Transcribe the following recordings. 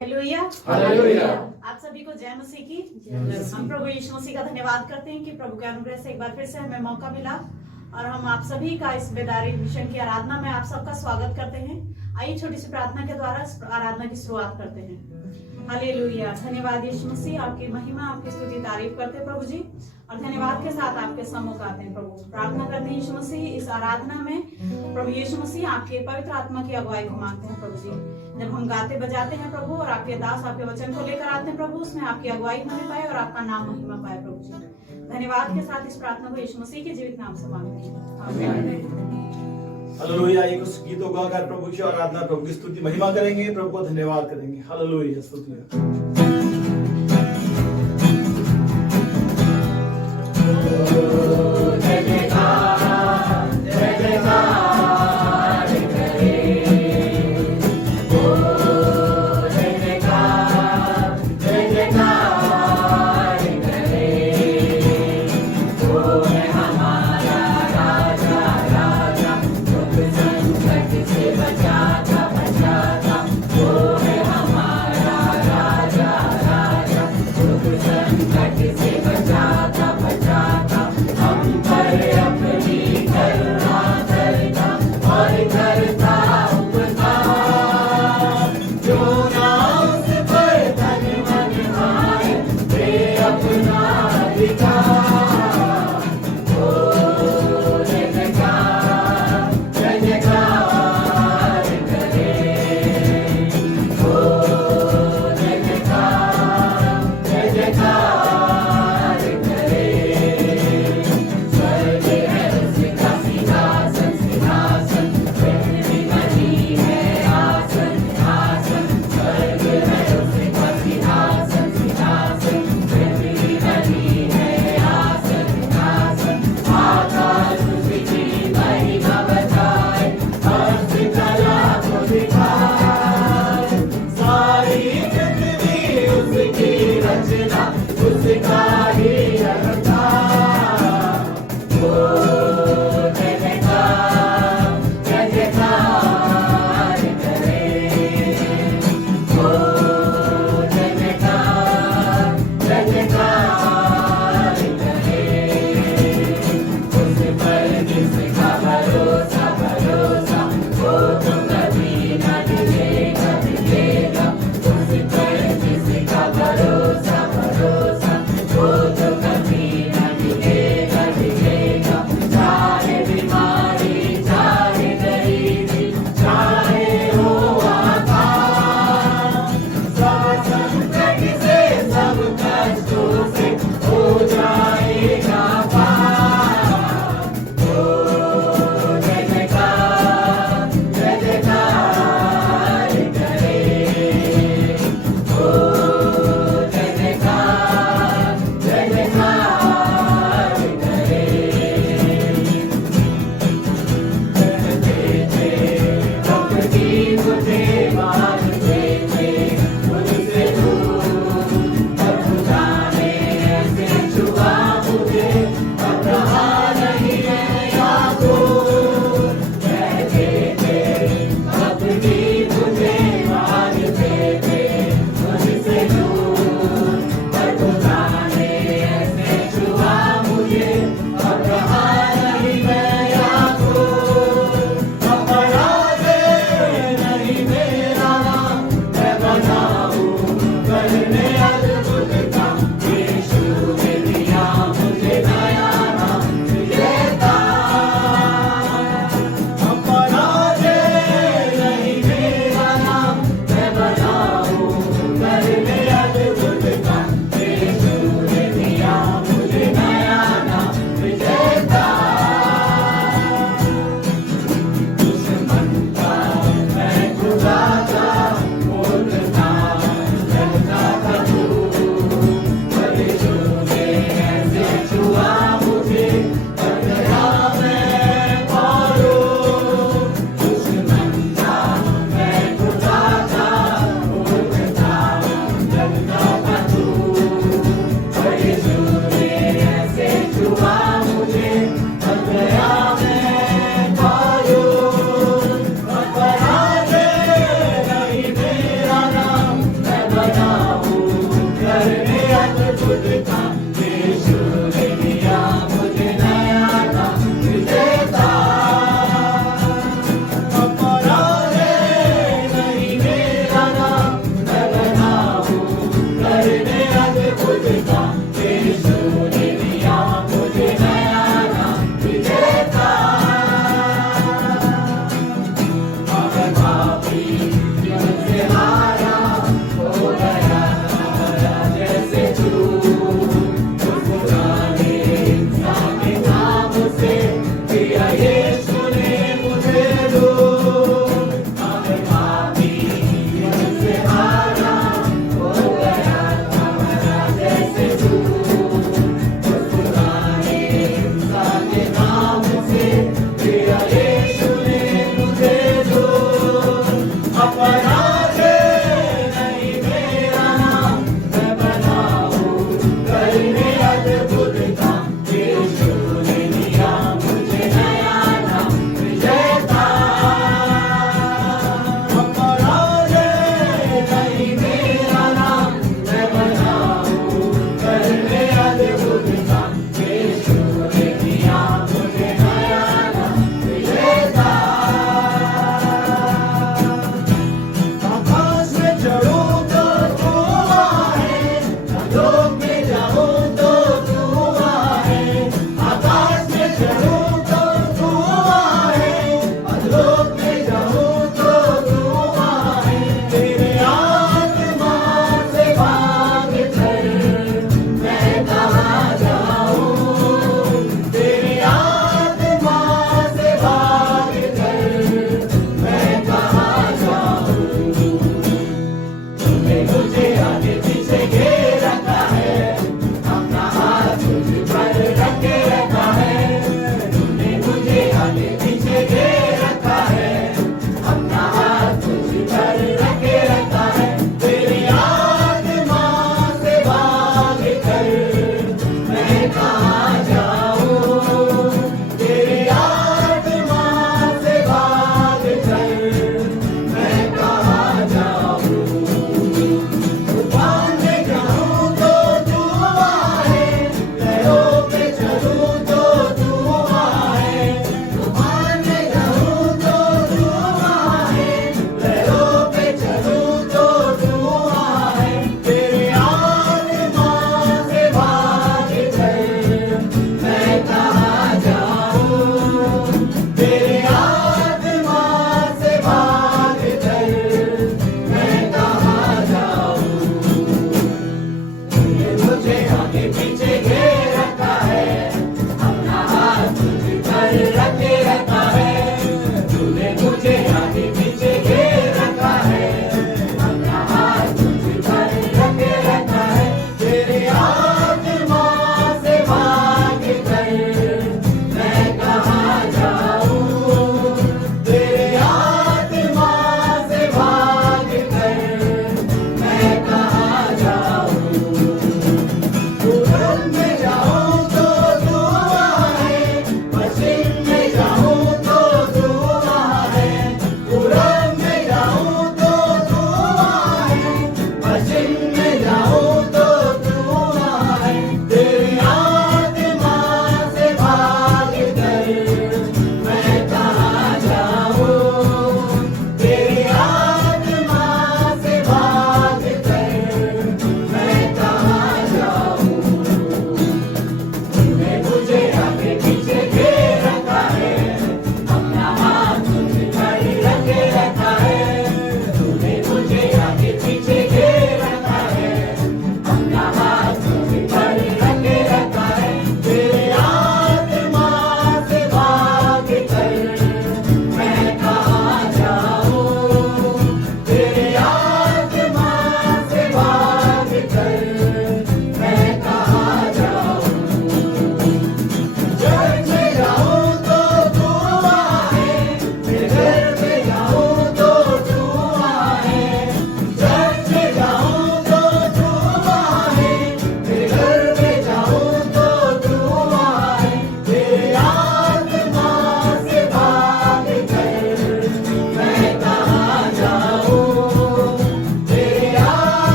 Hallelujah. Hallelujah. आप सभी को जय मसीह की। हम प्रभु यीशु मसीह का धन्यवाद करते हैं कि प्रभु के अनुग्रह से एक बार फिर से हमें मौका मिला और हम आप सभी का इस बेदारी मिशन की आराधना में आप सबका स्वागत करते हैं। आइए छोटी सी प्रार्थना के द्वारा इस आराधना की शुरुआत करते हैं। हालेलुया। धन्यवाद यीशु मसीह, आपकी महिमा आपकी स्तुति तारीफ करते हैं प्रभु जी, और धन्यवाद के साथ आपके सम्मुख आते हैं प्रभु। प्रार्थना करते हैं यीशु मसीह, इस आराधना में प्रभु यीशु मसीह आपके पवित्र आत्मा की अगुवाई को मांगते हैं प्रभु जी। जब हम गाते बजाते हैं प्रभु और आपके दास आपके वचन को लेकर आते हैं प्रभु, उसमें आपकी अगुवाई होने पाए और आपका नाम महिमा पाए प्रभु जी। धन्यवाद के साथ इस प्रार्थना को यीशु मसीह के जीवित नाम से मांगते हैं, आमीन। हालेलुया। एक उस गीतों गाकर प्रभु की आराधना, प्रभु की स्तुति महिमा करेंगे, प्रभु को धन्यवाद करेंगे। हालेलुया। स्तुति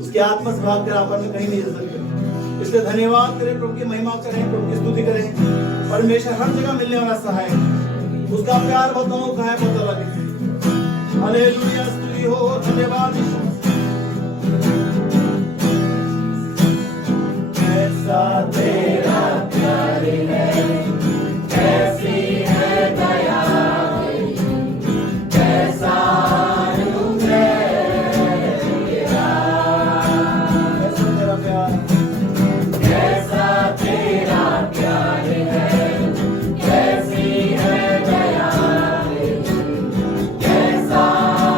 उसकी आत्मा से भाग कर आपन में कहीं नहीं जा सकते। इसलिए धन्यवाद करें, प्रभु की महिमा करें, प्रभु की स्तुति करें। परमेश्वर हर जगह मिलने वाला सहायक, उसका प्यार बहुत अनोखा है, बहुत अलग है। हालेलुया, स्तुति हो, धन्यवाद यीशु। कैसा तेरा प्यार है, कैसी है दया, कैसा अनुग्रह तेरा। कैसा तेरा प्यार, कैसा तेरा प्यार है, कैसी है दया, कैसा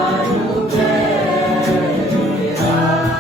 अनुग्रह तेरा।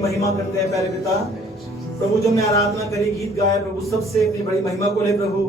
महिमा करते हैं प्यारे पिता। प्रभु जो मैं आराधना करी, गीत गाए प्रभु, सबसे अपनी बड़ी महिमा को ले प्रभु।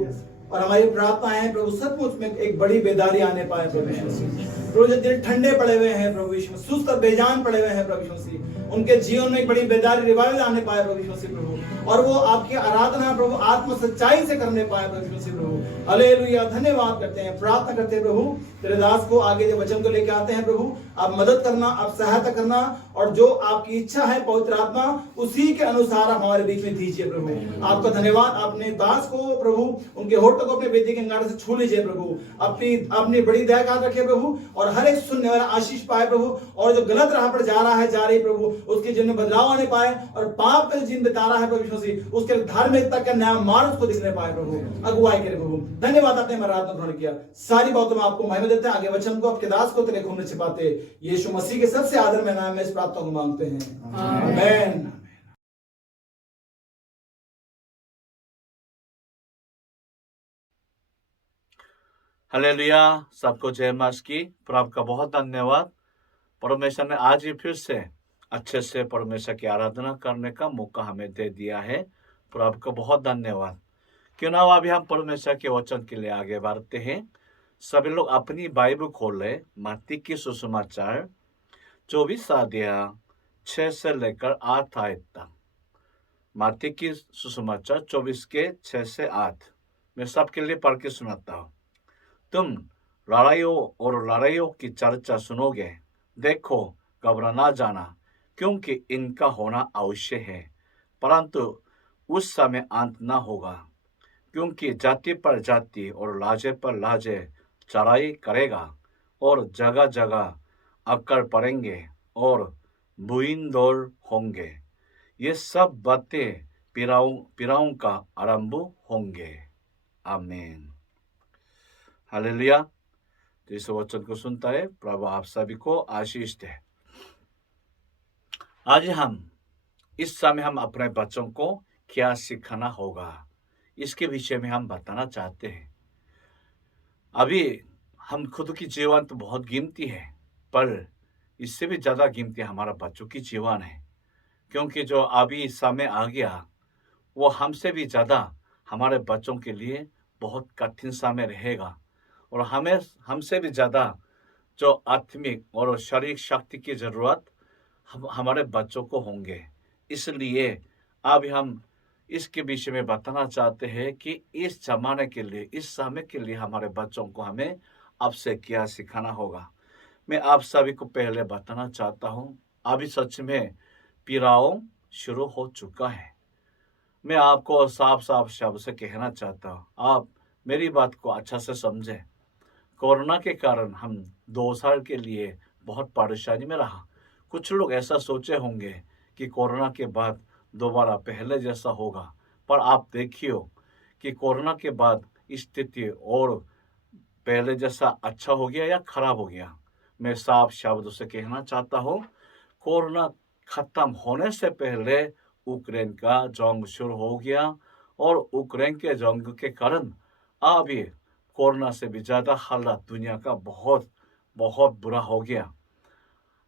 और हमारी प्रार्थना है प्रभु सचमुच में एक बड़ी बेदारी आने पाए प्रभु यीशु मसीह। प्रभु जो दिल ठंडे पड़े हुए हैं प्रभु यीशु मसीह, सुस्त और बेजान पड़े हुए हैं प्रभु यीशु मसीह, उनके जीवन में एक बड़ी बेदारी रिवाइवल आने पाए प्रभु यीशु मसीह प्रभु। और वो आपकी आराधना प्रभु आत्म सच्चाई से करने पाए प्रभु यीशु मसीह प्रभु। हालेलुया, धन्यवाद करते हैं, प्रार्थना करते हैं प्रभु तेरे दास को आगे जो वचन को लेकर आते हैं प्रभु, आप मदद करना, आप सहायता करना, और जो आपकी इच्छा है पवित्र आत्मा उसी के अनुसार आप हमारे बीच में दीजिए प्रभु। आपका धन्यवाद, अपने दास को प्रभु उनके होठों को अपने वेदी के अंगारे से छू लीजिए प्रभु। अपनी बड़ी दया का रखे प्रभु, और हर एक सुनने वाला आशीष पाए प्रभु। और जो गलत राह पर जा रहा है, जा रही प्रभु, उसके जीवन में बदलाव आने पाए, और पाप का जीवन बिता रहा है प्रभु उसके धार्मिकता का नया मार्ग को दिखने पाए प्रभु। अगुवाई करे प्रभु। धन्यवाद, आपने हमारा आत्मा ग्रहण किया। सारी बातों में आपको महिमा देते हैं। आगे वचन को आपके दास को तेरे खून में छिपाते यीशु मसीह के सबसे आदर में नाम में इस प्रार्थना को मांगते हैं, आमीन। हालेलुया, सबको जय मसीह। प्रभु का बहुत धन्यवाद। परमेश्वर ने आज ही फिर से अच्छे से परमेश्वर की आराधना करने का मौका हमें दे दिया है। प्रभु का बहुत धन्यवाद। क्यों ना अभी हम परमेश्वर के वचन के लिए आगे बढ़ते हैं। सभी लोग अपनी बाइबल खोले, मत्ती की सुसमाचार 24 अध्याय 6 से लेकर 8 आयत तक। मत्ती की सुसमाचार 24 के 6 से 8 मैं सबके लिए पढ़ के सुनाता हूँ। तुम लड़ाइयों और लड़ाइयों की चर्चा सुनोगे, देखो घबरा ना जाना, क्योंकि इनका होना अवश्य है, परंतु उस समय अंत न होगा। क्योंकि जाति पर जाति और लाजे पर लाजे चढ़ाई करेगा, और जगह जगह अकड़ पड़ेंगे और भूइंदौर होंगे। ये सब बातें पीड़ाओं का आरंभ होंगे। आमीन। हालेलुया। तो इस वचन को सुनता है प्रभु आप सभी को आशीष दे। आज हम इस समय हम अपने बच्चों को क्या सिखाना होगा, इसके विषय में हम बताना चाहते हैं। अभी हम खुद की जीवन तो बहुत कीमती है, पर इससे भी ज़्यादा कीमती हमारा बच्चों की जीवन है। क्योंकि जो अभी समय आ गया, वो हमसे भी ज़्यादा हमारे बच्चों के लिए बहुत कठिन समय रहेगा और हमें हमसे भी ज़्यादा जो आत्मिक और शारीरिक शक्ति की ज़रूरत हमारे बच्चों को होंगे। इसलिए अब हम इसके विषय में बताना चाहते हैं कि इस ज़माने के लिए, इस समय के लिए हमारे बच्चों को हमें अब से क्या सिखाना होगा। मैं आप सभी को पहले बताना चाहता हूँ, अभी सच में पीड़ाओं शुरू हो चुका है। मैं आपको साफ-साफ शब्द से कहना चाहता हूँ, आप मेरी बात को अच्छा से समझें। कोरोना के कारण हम 2 साल के लिए बहुत परेशानी में रहा। कुछ लोग ऐसा सोचे होंगे कि कोरोना के बाद दोबारा पहले जैसा होगा, पर आप देखियो कि कोरोना के बाद स्थिति और पहले जैसा अच्छा हो गया या खराब हो गया। मैं साफ शब्दों से कहना चाहता हूँ, कोरोना खत्म होने से पहले यूक्रेन का जंग शुरू हो गया और यूक्रेन के जंग के कारण अभी कोरोना से भी ज़्यादा हालात दुनिया का बहुत बहुत बुरा हो गया।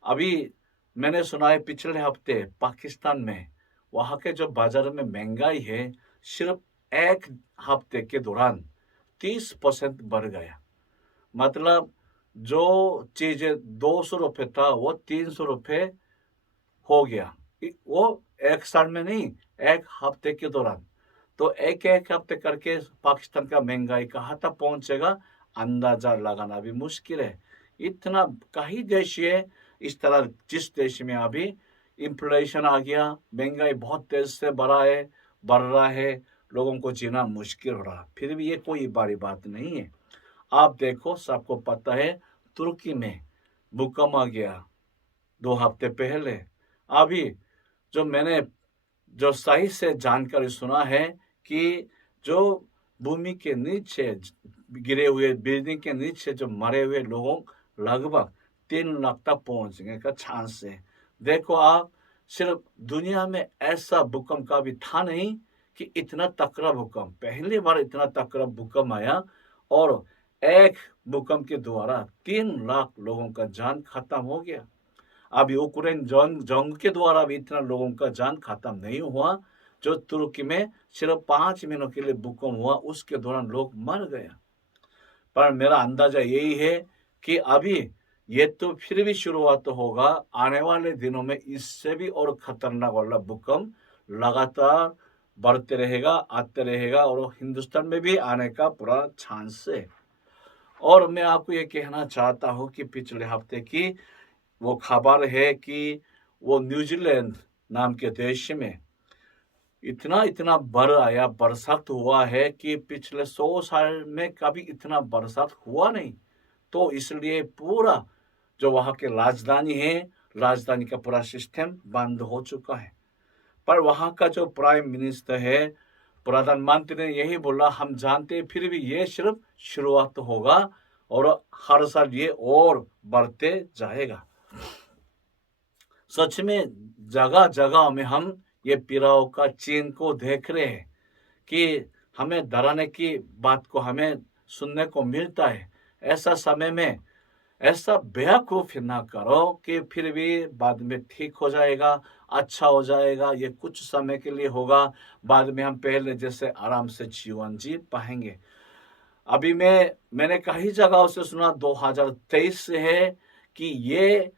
अभी मैंने सुना है पिछले हफ्ते पाकिस्तान में वहाँ के जो बाजार में महंगाई है, सिर्फ 1 हफ्ते के दौरान 30% बढ़ गया। मतलब जो चीज़ें 200 रुपये था वो 300 रुपये हो गया। वो 1 साल में नहीं, 1 हफ्ते के दौरान। तो एक-एक हफ्ते करके पाकिस्तान का महंगाई कहाँ तक पहुँचेगा, अंदाज़ा लगाना भी मुश्किल है। इतना कई देश है इस तरह, जिस देश में अभी इन्फ्लेशन आ गया, महंगाई बहुत तेज़ से बढ़ रहा है, लोगों को जीना मुश्किल हो रहा। फिर भी ये कोई बड़ी बात नहीं है। आप देखो, सबको पता है तुर्की में भूकंप आ गया 2 हफ्ते पहले। अभी जो मैंने जो सही से जानकारी सुना है कि जो भूमि के नीचे गिरे हुए, बिल्डिंग के नीचे जो मरे हुए लोगों लगभग 3 लाख तक पहुंचने का चांस है। देखो आप, सिर्फ दुनिया में ऐसा भूकंप का भी था नहीं कि इतना तकड़ा भूकंप, पहली बार इतना तकड़ा भूकंप आया और एक भूकंप के द्वारा 3 लाख लोगों का जान खत्म हो गया। अब यूक्रेन जंग के द्वारा भी इतना लोगों का जान खत्म नहीं हुआ। जो तुर्की में सिर्फ 5 महीनों के लिए भूकंप हुआ, उसके दौरान लोग मर गए। पर मेरा अंदाजा यही है कि अभी ये तो फिर भी शुरुआत होगा, आने वाले दिनों में इससे भी और खतरनाक वाला भूकंप लगातार बढ़ते रहेगा, आते रहेगा और हिंदुस्तान में भी आने का पूरा चांस है। और मैं आपको ये कहना चाहता हूँ कि पिछले हफ्ते की वो खबर है कि वो न्यूजीलैंड नाम के देश में इतना बरसात हुआ है कि पिछले 100 साल में कभी इतना बरसात हुआ नहीं। तो इसलिए पूरा जो वहाँ के राजधानी है, राजधानी का पूरा सिस्टम बंद हो चुका है। पर वहाँ का जो प्राइम मिनिस्टर है, प्रधानमंत्री ने यही बोला, हम जानते हैं फिर भी ये सिर्फ शुरुआत होगा और हर साल ये और बढ़ते जाएगा। सच में जगह जगह में हम ये पीड़ाओं का चिन्ह को देख रहे हैं कि हमें डराने की बात को हमें सुनने को मिलता है। ऐसा समय में ऐसा बेवकूफ़ी ना करो कि फिर भी बाद में ठीक हो जाएगा, अच्छा हो जाएगा, ये कुछ समय के लिए होगा, बाद में हम पहले जैसे आराम से जीवन जी पाएंगे। अभी मैंने कई जगहों से सुना 2023 से है कि ये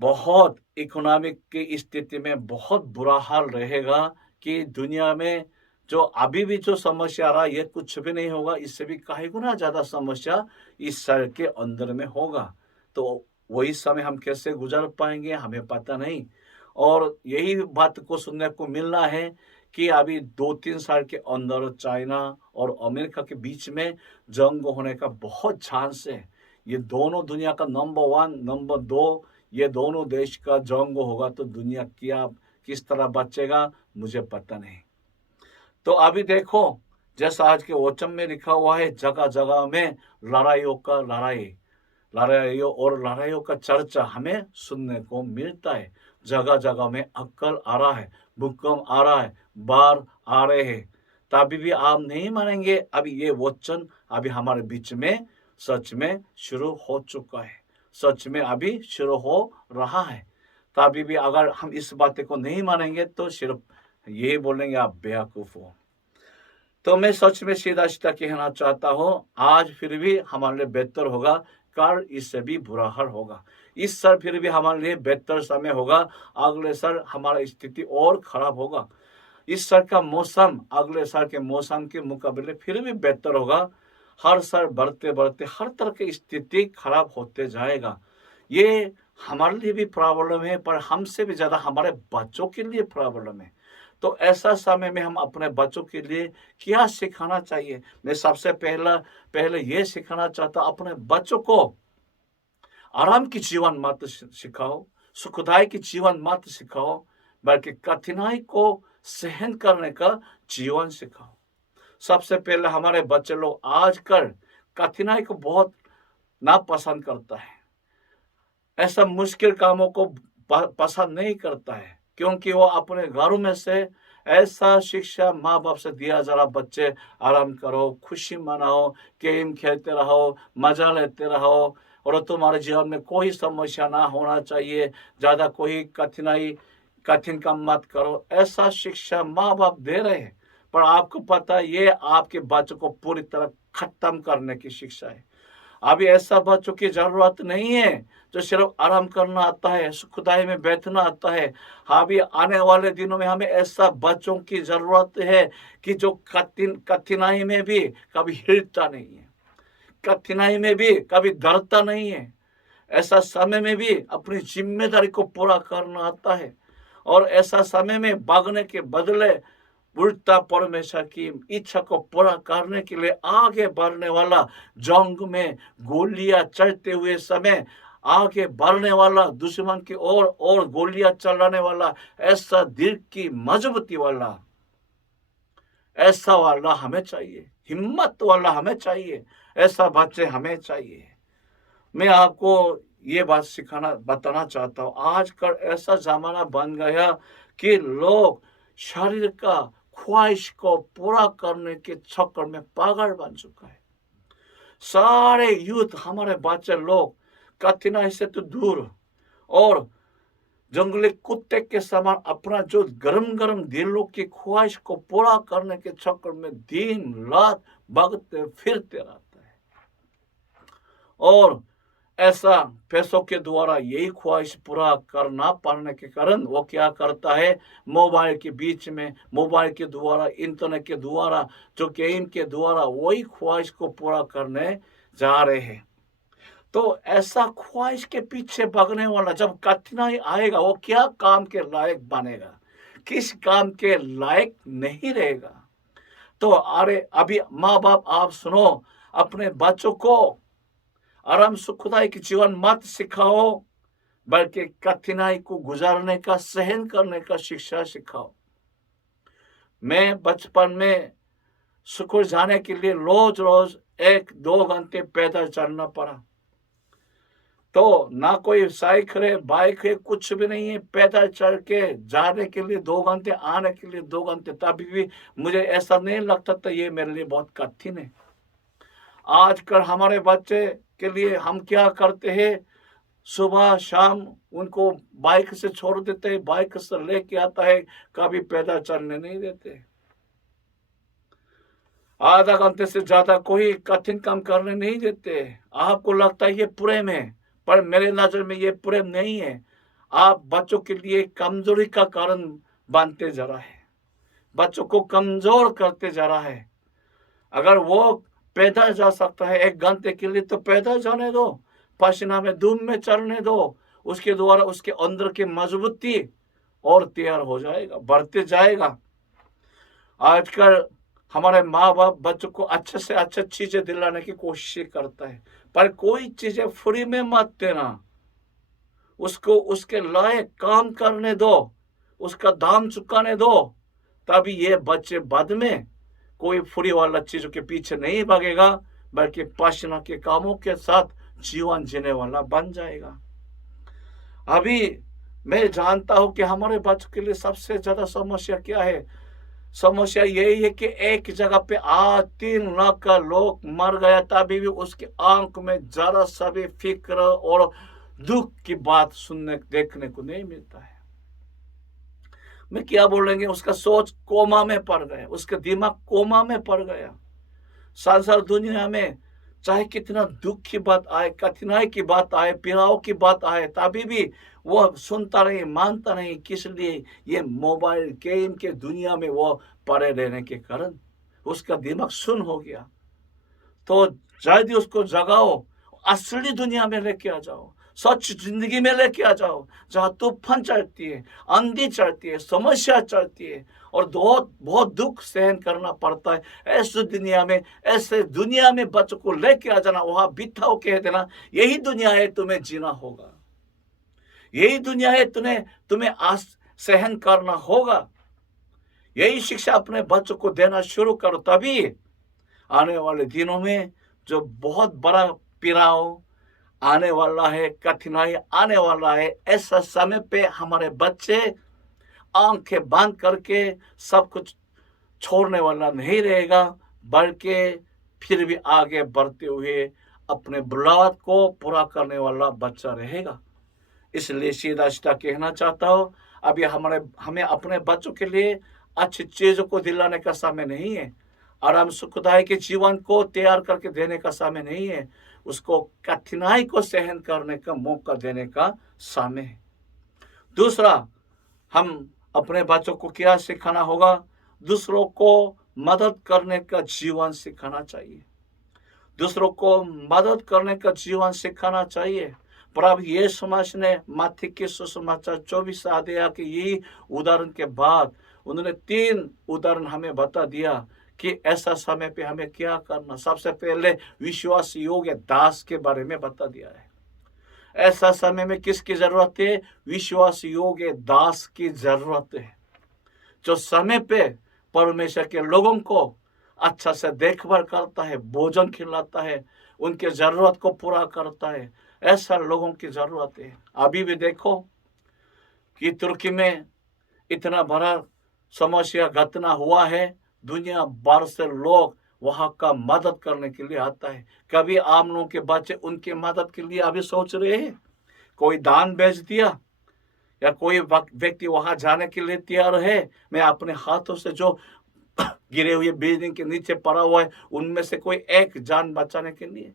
बहुत इकोनॉमिक की स्थिति में बहुत बुरा हाल रहेगा कि दुनिया में जो अभी भी जो समस्या आ रहा है, ये कुछ भी नहीं होगा, इससे भी कई गुना ज़्यादा समस्या इस साल के अंदर में होगा। तो वही समय हम कैसे गुजार पाएंगे, हमें पता नहीं। और यही बात को सुनने को मिल रहा है कि अभी 2-3 साल के अंदर चाइना और अमेरिका के बीच में जंग होने का बहुत चांस है। ये दोनों दुनिया का नंबर 1, नंबर 2, ये दोनों देश का जंग होगा तो दुनिया किस तरह बचेगा मुझे पता नहीं। तो अभी देखो, जैसा आज के वचन में लिखा हुआ है, जगह जगह में लड़ाइयों का चर्चा हमें सुनने को मिलता है। जगह जगह में अक्कल आ रहा है, भूकंप आ रहा है, बाढ़ आ रहे हैं, तभी भी आप नहीं मानेंगे। अभी ये वचन अभी हमारे बीच में सच में शुरू हो चुका है, सच में अभी शुरू हो रहा है। तभी भी अगर हम इस बात को नहीं मानेंगे तो सिर्फ ये बोलेंगे आप बेवकूफ हो। तो मैं सच में सीधा सीधा कहना चाहता हूँ, आज फिर भी हमारे लिए बेहतर होगा, कल इससे भी बुरा हाल होगा। इस साल फिर भी हमारे लिए बेहतर समय होगा, अगले साल हमारा स्थिति और खराब होगा। इस साल का मौसम अगले साल के मौसम के मुकाबले फिर भी बेहतर होगा। हर साल बढ़ते बढ़ते हर तरह की स्थिति खराब होते जाएगा। ये हमारे लिए भी प्रॉब्लम है, पर हमसे भी ज्यादा हमारे बच्चों के लिए प्रॉब्लम है। तो ऐसा समय में हम अपने बच्चों के लिए क्या सिखाना चाहिए? मैं सबसे पहले ये सिखाना चाहता, अपने बच्चों को आराम की जीवन मत सिखाओ, सुखदायी की जीवन मत सिखाओ, बल्कि कठिनाई को सहन करने का जीवन सिखाओ। सबसे पहले हमारे बच्चे लोग आजकल कठिनाई को बहुत नापसंद करता है, ऐसा मुश्किल कामों को पसंद नहीं करता है, क्योंकि वो अपने घरों में से ऐसा शिक्षा माँ बाप से दिया जा रहा, बच्चे आराम करो, खुशी मनाओ, गेम खेलते रहो, मजा लेते रहो, और तुम्हारे जीवन में कोई समस्या ना होना चाहिए, ज्यादा कोई कठिन काम मत करो। ऐसा शिक्षा माँ बाप दे रहे हैं, पर आपको पता है ये आपके बच्चों को पूरी तरह खत्म करने की शिक्षा है। अभी ऐसा बच्चों की जरूरत नहीं है जो सिर्फ आराम करना आता है, सुखदाई में बैठना आता है। अभी आने वाले दिनों में हमें ऐसा बच्चों की जरूरत है कि जो कठिनाई में भी कभी हिलता नहीं है, कठिनाई में भी कभी डरता नहीं है, ऐसा समय में भी अपनी जिम्मेदारी को पूरा करना आता है, और ऐसा समय में भागने के बदले उल्टा परमेश्वर की इच्छा को पूरा करने के लिए आगे बढ़ने वाला, जंग में गोलियां चलते हुए समय आगे बढ़ने वाला, दुश्मन की ओर और गोलियां चलाने वाला, ऐसा दिल की मजबूती वाला, ऐसा वाला हमें चाहिए, हिम्मत वाला हमें चाहिए, ऐसा बच्चे हमें चाहिए। मैं आपको ये बात बताना चाहता हूँ, आजकल ऐसा जमाना बन गया कि लोग शरीर का ख्वाहिश को पूरा करने के चक्कर में पागल बन चुका है। सारे यूथ हमारे बच्चे लोग कठिनाई से तो दूर और जंगली कुत्ते के समान अपना जो गरम गरम दिलों की ख्वाहिश को पूरा करने के चक्कर में दिन रात भागते फिरते रहता है, और ऐसा पैसों के द्वारा यही ख्वाहिश पूरा करना पाने के कारण वो क्या करता है, मोबाइल के बीच में, मोबाइल के द्वारा, इंटरनेट के द्वारा, जो गेम के द्वारा वही ख्वाहिश को पूरा करने जा रहे हैं। तो ऐसा ख्वाहिश के पीछे भागने वाला जब कठिनाई आएगा, वो क्या काम के लायक बनेगा, किस काम के लायक नहीं रहेगा। तो अरे अभी माँ बाप आप सुनो, अपने बच्चों को आराम सुखदाई की जीवन मत सिखाओ, बल्कि कठिनाई को गुजारने का, सहन करने का शिक्षा सिखाओ। मैं बचपन में स्कूल जाने के लिए रोज रोज 1-2 घंटे पैदल चलना पड़ा। तो ना कोई साइकिल है, बाइक है, कुछ भी नहीं है, पैदल चल के जाने के लिए 2 घंटे, आने के लिए 2 घंटे। तभी भी मुझे ऐसा नहीं लगता था ये मेरे लिए बहुत कठिन है। आजकल हमारे बच्चे के लिए हम क्या करते हैं, सुबह शाम उनको बाइक से छोड़ देते हैं, बाइक से लेके आता है, कभी पैदल चलने नहीं देते। आधा घंटे से ज्यादा कोई कठिन काम करने नहीं देते। आपको लगता है ये प्रेम है, पर मेरे नजर में ये प्रेम नहीं है। आप बच्चों के लिए कमजोरी का कारण बनते जा रहा है, बच्चों को कमजोर करते जा रहा है। अगर वो पैदल जा सकता है 1 घंटे के लिए तो पैदल जाने दो, पसीना में धूप में चलने दो, उसके द्वारा उसके अंदर की मजबूती और तैयार हो जाएगा, बढ़ते जाएगा। आजकल हमारे माँ बाप बच्चों को अच्छे से अच्छे चीजें दिलाने की कोशिश करता है, पर कोई चीजें फ्री में मत देना, उसको उसके लायक काम करने दो, उसका दाम चुकाने दो। तभी ये बच्चे बाद में कोई फ्री वाला चीजों के पीछे नहीं भागेगा, बल्कि पसीना के कामों के साथ जीवन जीने वाला बन जाएगा। अभी मैं जानता हूं कि हमारे बच्चों के लिए सबसे ज्यादा समस्या क्या है। समस्या यही है कि एक जगह पे आज 3 लाख का लोग मर गया, तभी भी उसकी आंख में जरा सा भी फिक्र और दुख की बात सुनने देखने को नहीं मिलता है। मैं क्या बोलेंगे, उसका सोच कोमा में पड़ गया, उसका दिमाग कोमा में पड़ गया। संसार दुनिया में चाहे कितना दुख की बात आए, कठिनाई की बात आए, पीड़ाओं की बात आए, तभी भी वो सुनता नहीं, मानता नहीं। किस लिए? ये मोबाइल गेम के दुनिया में वो पड़े रहने के कारण उसका दिमाग सुन्न हो गया। तो जल्दी उसको जगाओ, असली दुनिया में लेके आ जाओ, सच जिंदगी में लेके आ जाओ, जहाँ तूफान चढ़ती है, आंधी चढ़ती है, समस्या चढ़ती है और बहुत बहुत दुख सहन करना पड़ता है। ऐसे दुनिया में बच्चों को लेके आ जाना, वहां बिठाओ, कह देना यही दुनिया है, तुम्हें जीना होगा, यही दुनिया है, तुम्हें सहन करना होगा। यही शिक्षा अपने बच्चों को देना शुरू करो, तभी आने वाले दिनों में जो बहुत बड़ा पीड़ाव आने वाला है, कठिनाई आने वाला है, ऐसा समय पे हमारे बच्चे आंखें बंद करके सब कुछ छोड़ने वाला नहीं रहेगा, बल्कि फिर भी आगे बढ़ते हुए अपने बुलावट को पूरा करने वाला बच्चा रहेगा। इसलिए सीधा सीधा कहना चाहता हूँ, अभी हमें अपने बच्चों के लिए अच्छी चीजों को दिलाने का समय नहीं है, आराम सुखदायक के जीवन को तैयार करके देने का समय नहीं है, उसको कठिनाई को सहन करने का मौका देने का समय है। दूसरा, हम अपने बच्चों को क्या सिखाना होगा? दूसरों को मदद करने का जीवन सिखाना चाहिए, दूसरों को मदद करने का जीवन सिखाना चाहिए। प्रभु यीशु मसीह ने मत्ती के सुसमाचार 24 अध्याय के यही उदाहरण के बाद उन्होंने 3 उदाहरण हमें बता दिया कि ऐसा समय पे हमें क्या करना। सबसे पहले विश्वास योग्य दास के बारे में बता दिया है। ऐसा समय में किसकी जरूरत है? विश्वास योग्य दास की जरूरत है, जो समय पे परमेश्वर के लोगों को अच्छा से देखभाल करता है, भोजन खिलाता है, उनके जरूरत को पूरा करता है। ऐसा लोगों की जरूरत है। अभी भी देखो कि तुर्की में इतना बड़ा समस्या घटना हुआ है, दुनिया भर से लोग वहां का मदद करने के लिए आता है। कभी आम लोगों के बच्चे उनकी मदद के लिए अभी सोच रहे हैं, कोई दान भेज दिया या कोई व्यक्ति वहां जाने के लिए तैयार है, मैं अपने हाथों से जो गिरे हुए बिल्डिंग के नीचे पड़ा हुआ है उनमें से कोई एक जान बचाने के लिए।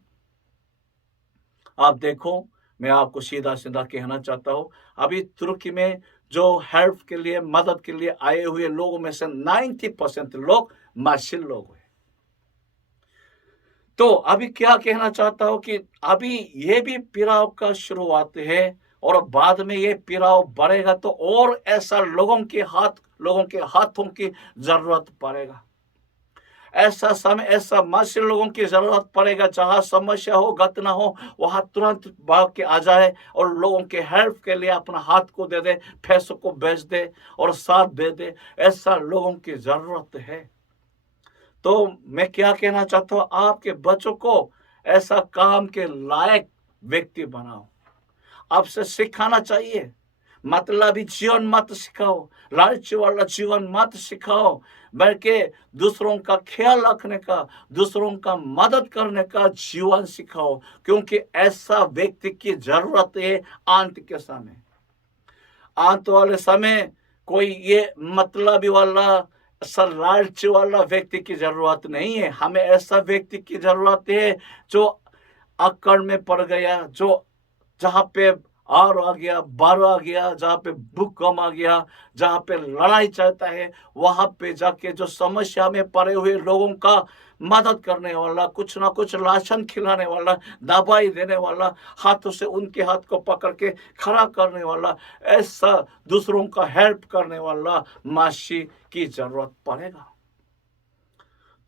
आप देखो, मैं आपको सीधा सीधा कहना चाहता हूं, अभी तुर्की में जो हेल्प के लिए, मदद के लिए आए हुए लोगों में से 90% लोग मसीह लोग हैं। तो अभी क्या कहना चाहता हूं कि अभी ये भी पीड़ाव का शुरुआत है और बाद में ये पीड़ाव बढ़ेगा तो और ऐसा लोगों के हाथों की जरूरत पड़ेगा। ऐसा समय, ऐसा मसीह लोगों की जरूरत पड़ेगा, जहां समस्या हो, घटना हो, वहां तुरंत भाग के आ जाए और लोगों के हेल्प के लिए अपना हाथ को दे दे, पैसों को बेच दे और साथ दे दे। ऐसा लोगों की जरूरत है। तो मैं क्या कहना चाहता हूं, आपके बच्चों को ऐसा काम के लायक व्यक्ति बनाओ। आपसे सिखाना चाहिए, मतलबी जीवन मत सिखाओ, लालच वाला जीवन मत सिखाओ, बल्कि दूसरों का ख्याल रखने का, दूसरों का मदद करने का जीवन सिखाओ, क्योंकि ऐसा व्यक्ति की जरूरत है अंत के समय। अंत वाले समय कोई ये मतलबी वाला, लालच वाला व्यक्ति की जरूरत नहीं है। हमें ऐसा व्यक्ति की जरूरत है जो अकड़ में पड़ गया, जो जहां पे आर आ गया, बाढ़ आ गया, जहाँ पे भूकंप आ गया, जहाँ पे लड़ाई चलता है, वहां पे जाके जो समस्या में पड़े हुए लोगों का मदद करने वाला, कुछ ना कुछ राशन खिलाने वाला, दवाई देने वाला, हाथों से उनके हाथ को पकड़ के खड़ा करने वाला, ऐसा दूसरों का हेल्प करने वाला मसीह की जरूरत पड़ेगा।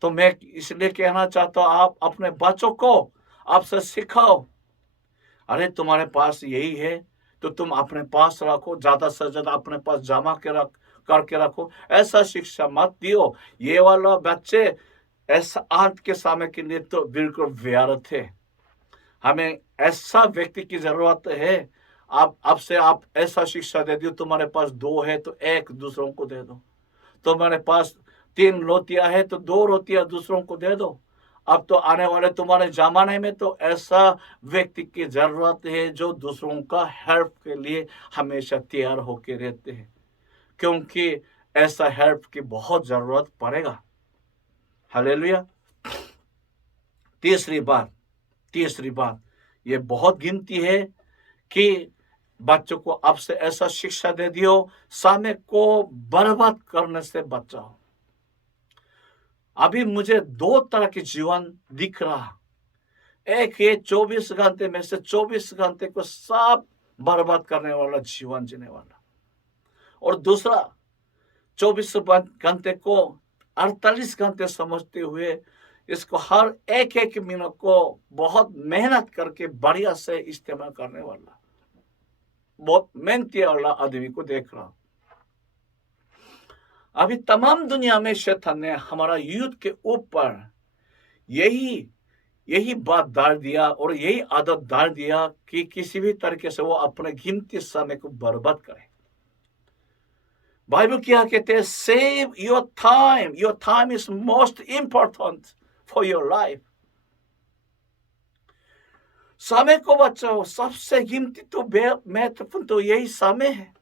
तो मैं इसलिए कहना चाहता हूं, आप अपने बच्चों को आपसे सिखाओ। अरे तुम्हारे पास यही है तो तुम अपने पास रखो, ज्यादा से ज्यादा अपने पास जमा करके रखो। ऐसा शिक्षा मत दियो। ये वाला बच्चे ऐसा अंत के समय के लिए तो बिल्कुल व्यर्थ है। हमें ऐसा व्यक्ति की जरूरत है। अब से आप ऐसा शिक्षा दे दो, तुम्हारे पास 2 है तो 1 दूसरों को दे दो, तुम्हारे पास 3 रोटियां है तो 2 रोटियां दूसरों को दे दो। अब तो आने वाले तुम्हारे जमाने में तो ऐसा व्यक्ति की जरूरत है जो दूसरों का हेल्प के लिए हमेशा तैयार होके रहते हैं, क्योंकि ऐसा हेल्प की बहुत जरूरत पड़ेगा। हालेलुया। तीसरी बात ये बहुत गिनती है कि बच्चों को अब से ऐसा शिक्षा दे दियो, समय को बर्बाद करने से बचाओ। अभी मुझे 2 तरह के जीवन दिख रहा। एक है 24 घंटे में से 24 घंटे को सब बर्बाद करने वाला जीवन जीने वाला, और दूसरा 24 घंटे को 48 घंटे समझते हुए इसको हर एक मिनट को बहुत मेहनत करके बढ़िया से इस्तेमाल करने वाला, बहुत मेहनती वाला आदमी को देख रहा। अभी तमाम दुनिया में शैतान ने हमारा यूथ के ऊपर यही बात डाल दिया और यही आदत डाल दिया कि किसी भी तरीके से वो अपने कीमती समय को बर्बाद करे। बाइबल क्या कहते हैं? Save your time is most important for your life. समय को बचाओ, सबसे कीमती तो महत्वपूर्ण तो यही समय है।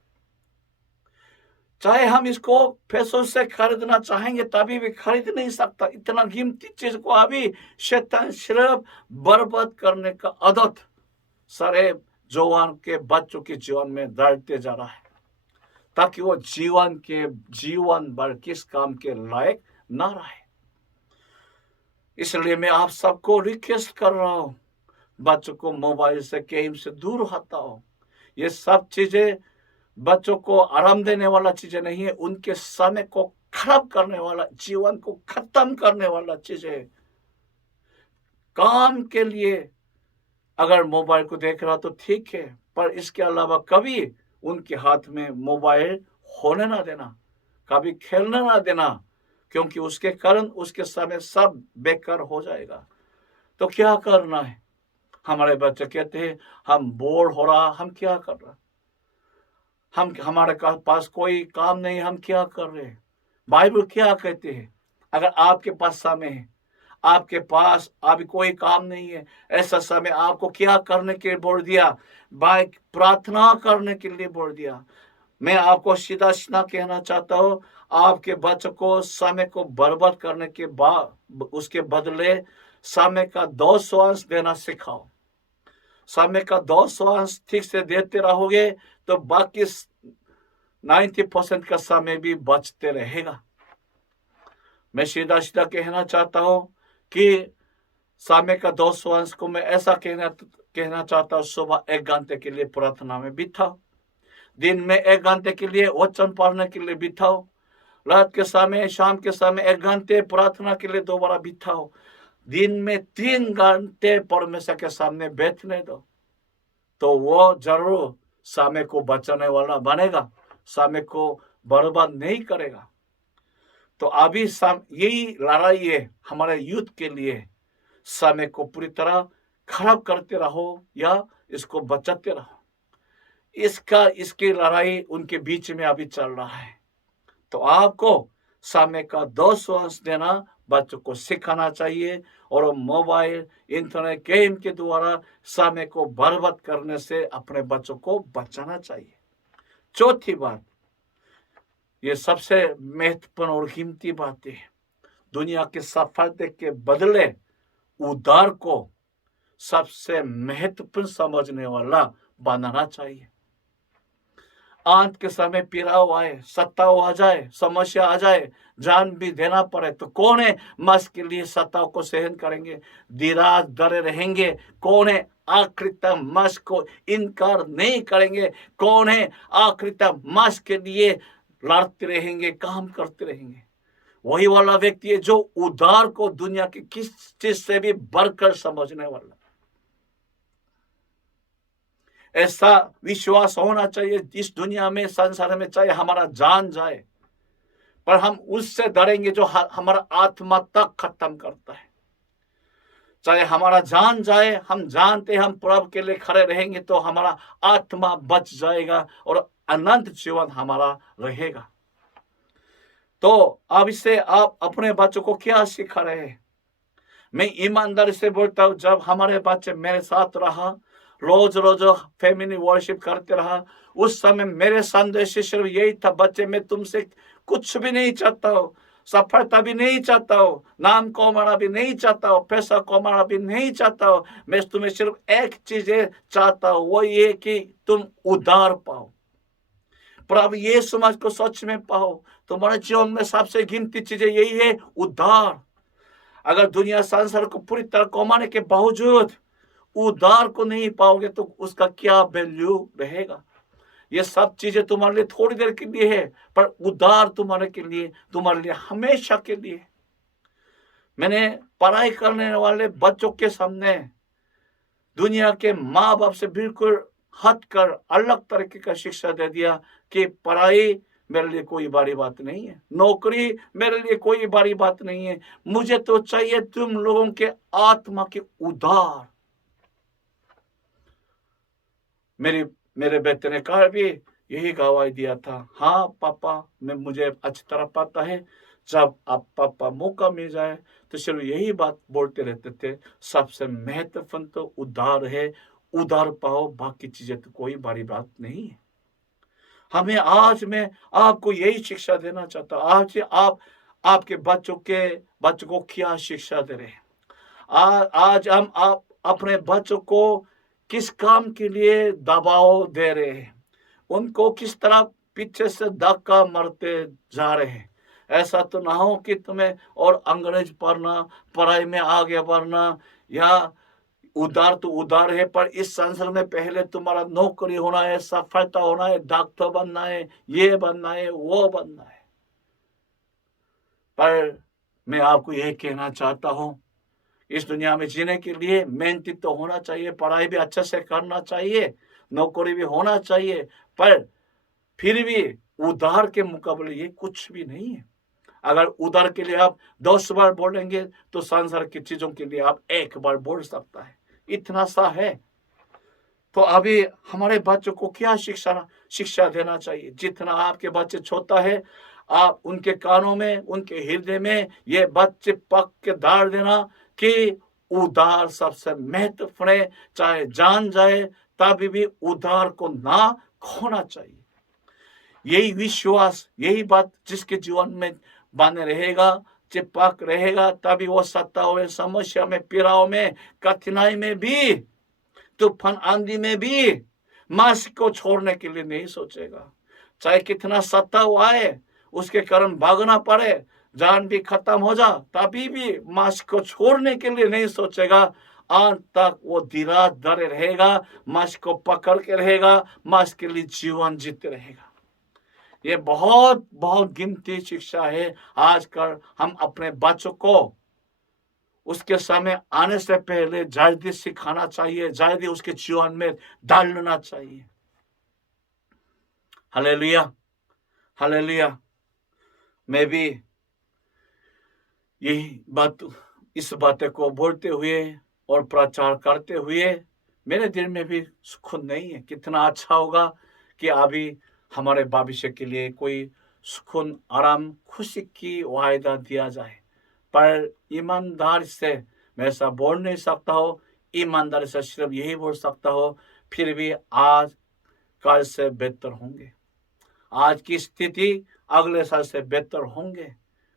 चाहे हम इसको पैसों से खरीदना चाहेंगे तभी भी खरीद नहीं सकता। इतना कीमती चीज को अभी शैतान सिर्फ बर्बाद करने का आदत सारे जवान के बच्चों के जीवन में डालते जा रहा है, ताकि वो जीवन भर किस काम के लायक ना रहे। इसलिए मैं आप सबको रिक्वेस्ट कर रहा हूं, बच्चों को मोबाइल से, गेम से दूर हटाओ। ये सब चीजें बच्चों को आराम देने वाला चीजें नहीं है, उनके समय को खराब करने वाला, जीवन को खत्म करने वाला चीजें। काम के लिए अगर मोबाइल को देख रहा तो ठीक है, पर इसके अलावा कभी उनके हाथ में मोबाइल होने ना देना, कभी खेलने ना देना, क्योंकि उसके कारण उसके समय सब बेकार हो जाएगा। तो क्या करना है? हमारे बच्चे कहते हैं हम बोर हो रहा, हम क्या कर रहा, हमारे पास कोई काम नहीं, हम क्या कर रहे हैं? बाइबल क्या कहते हैं? अगर आपके पास समय है, आपके पास अभी कोई काम नहीं है, ऐसा समय आपको क्या करने के लिए बोल दिया? प्रार्थना करने के लिए बोल दिया। मैं आपको सीधा सीधा कहना चाहता हूँ, आपके बच्चों को समय को बर्बाद करने के बाद उसके बदले समय का 200 देना सिखाओ। समय का 200 ठीक से देते रहोगे तो बाकी 90% का समय भी बचते रहेगा। मैं सीधा सीधा कहना चाहता हूं कि समय का 200 को मैं ऐसा कहना चाहता हूं, सुबह 1 घंटे के लिए प्रार्थना में बिताओ, दिन में 1 घंटे के लिए वचन पढ़ने के लिए बिताओ, रात के समय, शाम के समय 1 घंटे प्रार्थना के लिए दोबारा बिताओ, दिन में 3 घंटे परमेश्वर के सामने बैठने दो, तो वो जरूर समय को बचाने वाला बनेगा, समय को बर्बाद नहीं करेगा। तो अभी यही लड़ाई है हमारे यूथ के लिए, समय को पूरी तरह खराब करते रहो या इसको बचाते रहो। इसकी लड़ाई उनके बीच में अभी चल रहा है। तो आपको समय का 200 देना बच्चों को सिखाना चाहिए, और मोबाइल, इंटरनेट, गेम के द्वारा समय को बर्बाद करने से अपने बच्चों को बचाना चाहिए। चौथी बात, ये सबसे महत्वपूर्ण और कीमती बात है, दुनिया के सफलता के बदले उधार को सबसे महत्वपूर्ण समझने वाला बनाना चाहिए। अंत के समय पीड़ाव आए, सत्ताव आ जाए, समस्या आ जाए, जान भी देना पड़े, तो कौन है मस के लिए सत्ताव को सहन करेंगे, धीरज धरे रहेंगे? कौन है आखिरी तक मस को इनकार नहीं करेंगे? कौन है आखिरी तक मस के लिए लड़ते रहेंगे, काम करते रहेंगे? वही वाला व्यक्ति है जो उधार को दुनिया की किस चीज से भी बढ़कर समझने वाला। ऐसा विश्वास होना चाहिए, इस दुनिया में, संसार में, चाहे हमारा जान जाए, पर हम उससे डरेंगे जो हमारा आत्मा तक खत्म करता है। चाहे हमारा जान जाए, हम जानते हम प्रभु के लिए खड़े रहेंगे तो हमारा आत्मा बच जाएगा और अनंत जीवन हमारा रहेगा। तो अब इससे आप अपने बच्चों को क्या सिखा रहे हैं? मैं ईमानदारी से बोलता हूँ, जब हमारे बच्चे मेरे साथ रहा, रोज रोज फैमिली वर्शिप करते रहा, उस समय मेरे संदेश सिर्फ यही था, बच्चे मैं तुमसे कुछ भी नहीं चाहता हूँ, सफलता भी नहीं चाहता हूँ, नाम कमाना भी नहीं चाहता हूँ, पैसा कमाना भी नहीं चाहता हूँ, मैं तुम्हें सिर्फ एक चीज चाहता हूँ, वो ये कि तुम उद्धार पाओ, प्रभु यीशु मसीह को सच में पाओ। तुम्हारे जीवन में सबसे कीमती चीजें यही है, उद्धार। अगर दुनिया संसार को पूरी तरह कमाने के बावजूद उद्धार को नहीं पाओगे तो उसका क्या वैल्यू रहेगा? ये सब चीजें तुम्हारे लिए थोड़ी देर के लिए है, पर उद्धार तुम्हारे लिए हमेशा के लिए। मैंने पढ़ाई करने वाले बच्चों के सामने दुनिया के माँ बाप से बिल्कुल हटकर अलग तरीके का शिक्षा दे दिया कि पढ़ाई मेरे लिए कोई बड़ी बात नहीं है, नौकरी मेरे लिए कोई बड़ी बात नहीं है, मुझे तो चाहिए तुम लोगों के आत्मा के उद्धार। मेरे बेटे ने कहा भी यही गवाही दिया था, हाँ पापा, मुझे अच्छी तरह पता है, जब आप पापा मौका मिल जाए तो सिर्फ यही बात बोलते रहते थे, सबसे महत्वपूर्ण तो उद्धार है, उद्धार पाओ, बाकी चीजें तो कोई बड़ी बात नहीं है। हमें आज मैं आपको यही शिक्षा देना चाहता हूँ। आज आप आपके बच्चों को क्या शिक्षा दे रहे हैं? आज हम आप अपने बच्चों को किस काम के लिए दबाव दे रहे हैं? उनको किस तरह पीछे से धक्का मारते जा रहे हैं? ऐसा तो ना हो कि तुम्हें और अंग्रेज पढ़ना, पढ़ाई में आगे बढ़ना, या उधार तो उधार है, पर इस संसार में पहले तुम्हारा नौकरी होना है, सफलता होना है, डॉक्टर बनना है, ये बनना है, वो बनना है। पर मैं आपको यह कहना चाहता हूं, इस दुनिया में जीने के लिए मेहनती तो होना चाहिए, पढ़ाई भी अच्छे से करना चाहिए, नौकरी भी होना चाहिए, पर फिर भी उधार के मुकाबले ये कुछ भी नहीं है। अगर उधार के लिए आप 10 बार बोलेंगे तो संसार की चीजों के लिए आप 1 बार बोल सकता है, इतना सा है। तो अभी हमारे बच्चों को क्या शिक्षा देना चाहिए? जितना आपके बच्चे छोटा है, आप उनके कानों में, उनके हृदय में ये बच्चे पक के डाल देना कि उधार सबसे महत्वपूर्ण है, चाहे जान जाए तभी भी उधार को ना खोना चाहिए। यही विश्वास, यही बात जिसके जीवन में बने रहेगा, चिपक रहेगा, तभी वो सत्ता, समस्या में, पीड़ाओं में, कठिनाई में भी, तूफान आंधी में भी मसीह को छोड़ने के लिए नहीं सोचेगा। चाहे कितना सत्ता आए, उसके कारण भागना पड़े, जान भी खत्म हो जा, तभी भी मसीह को छोड़ने के लिए नहीं सोचेगा। अंत तक वो धीरज धरे रहेगा, मसीह को पकड़ के रहेगा, मसीह के लिए जीवन जीते रहेगा। ये बहुत बहुत कीमती शिक्षा है। आजकल हम अपने बच्चों को उसके समय आने से पहले जल्दी सिखाना चाहिए, जल्दी उसके जीवन में डालना चाहिए। Hallelujah, hallelujah. मैं भी यही बात, इस बातें को बोलते हुए और प्रचार करते हुए मेरे दिल में भी सुकून नहीं है। कितना अच्छा होगा कि अभी हमारे भविष्य के लिए कोई सुकून, आराम, खुशी की वायदा दिया जाए, पर ईमानदार से मैं ऐसा बोल नहीं सकता हूँ। ईमानदारी से सिर्फ यही बोल सकता हूँ, फिर भी आज कल से बेहतर होंगे, आज की स्थिति अगले साल से बेहतर होंगे,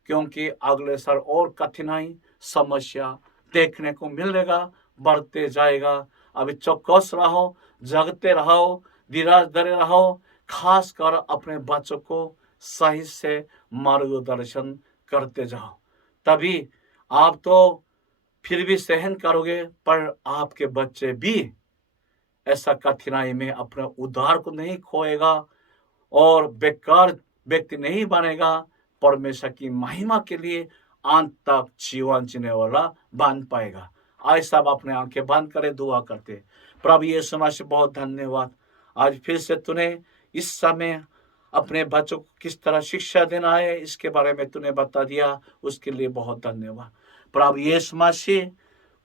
क्योंकि अगले साल और कठिनाई, समस्या देखने को मिलेगा, बढ़ते जाएगा। अभी चौकस रहो, जगते रहो, धीरज धरे रहो, खासकर अपने बच्चों को सही से मार्गदर्शन करते जाओ, तभी आप तो फिर भी सहन करोगे, पर आपके बच्चे भी ऐसा कठिनाई में अपने उद्धार को नहीं खोएगा और बेकार व्यक्ति नहीं बनेगा, परमेश्वर की महिमा के लिए अंत तक जीवन जीने वाला बन पाएगा। आज सब अपने आंखें बंद करे, दुआ करते। प्रभु यीशु मसीह, बहुत धन्यवाद, आज फिर से तूने इस समय अपने बच्चों को किस तरह शिक्षा देना है इसके बारे में तूने बता दिया, उसके लिए बहुत धन्यवाद। प्रभु यीशु मसीह,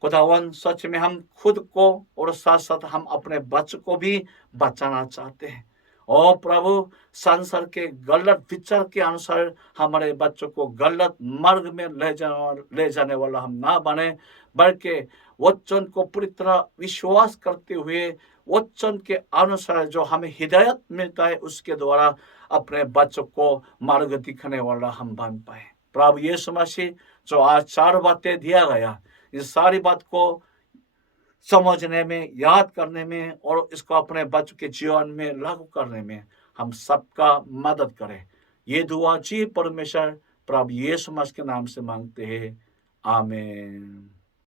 खुदावन सच में हम खुद को और साथ साथ हम अपने बच्चों को भी बचाना चाहते हैं। और प्रभु संसार के गलत विचार के अनुसार हमारे बच्चों को गलत मार्ग में ले जाने वाला हम ना बने, बल्कि वचन को पूरी तरह विश्वास करते हुए वचन के अनुसार जो हमें हिदायत मिलता है उसके द्वारा अपने बच्चों को मार्ग दिखाने वाला हम बन पाए। प्रभु यीशु मसीह जो आज 4 बातें दिया गया, इस सारी बात को समझने में, याद करने में और इसको अपने बच्चों के जीवन में लागू करने में हम सबका मदद करें। ये दुआ जी परमेश्वर प्रभु यीशु मसीह के नाम से मांगते हैं, आमीन।